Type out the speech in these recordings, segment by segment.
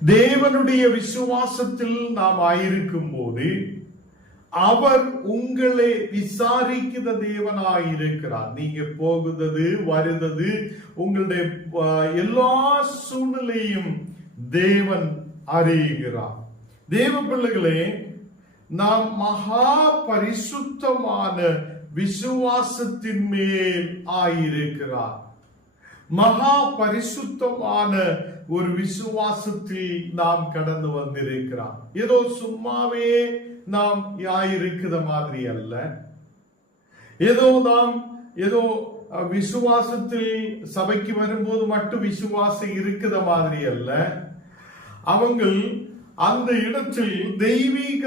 தேவனுடைய விசுவாசத்தில் நாம் ஆயிருக்கும் போது அவர் உங்களை விசாரிக்கிற தேவனாயிருக்கிறார். நீங்க போகுது வருது உங்களுடைய எல்லா சூழ்நிலையும் தேவன் அறிகிறார். தேவ பிள்ளைகளே, நாம் மகா பரிசுத்தமான விசுவாசத்தின் மேல் ஆயிருக்கிறார். மகா பரிசுத்தமான ஒரு விசுவாசத்தில் நாம் கடந்து வந்திருக்கிறார். ஏதோ சும்மாவே நாம் ஆயிருக்கிற மாதிரி அல்ல. ஏதோ விசுவாசத்தில் சபைக்கு வரும்போது மட்டும் விசுவாசம் இருக்கிற மாதிரி அல்ல. அவங்கள் அந்த இடத்தில் தெய்வீக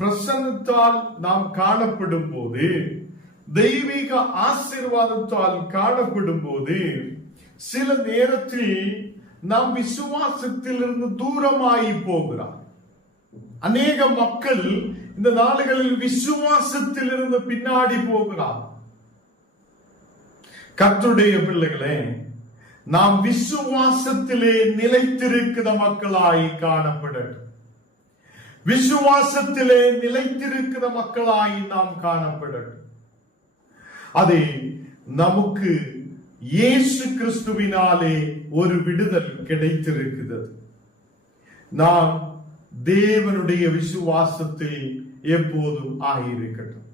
பிரசன்னத்தால் நாம் காணப்படும் போது, தெய்வீக ஆசீர்வாதத்தால் காணப்படும் போது, சில நேரத்தில் நாம் விசுவாசத்தில் இருந்து தூரமாகி போகிறார். அநேக மக்கள் இந்த நாடுகளில் விசுவாசத்தில் இருந்து பின்னாடி போகிறார். கர்த்தருடைய பிள்ளைகளே, நாம் விசுவாசத்திலே நிலைத்திருக்கிற மக்களாய் காணப்படட்டும். விசுவாசத்திலே நிலைத்திருக்கிற மக்களாய் நாம் காணப்படட்டும். அதை நமக்கு இயேசு கிறிஸ்துவினாலே ஒரு விடுதல் கிடைத்திருக்கிறது. நாம் தேவனுடைய விசுவாசத்தில் எப்போதும் ஆகியிருக்கட்டும்.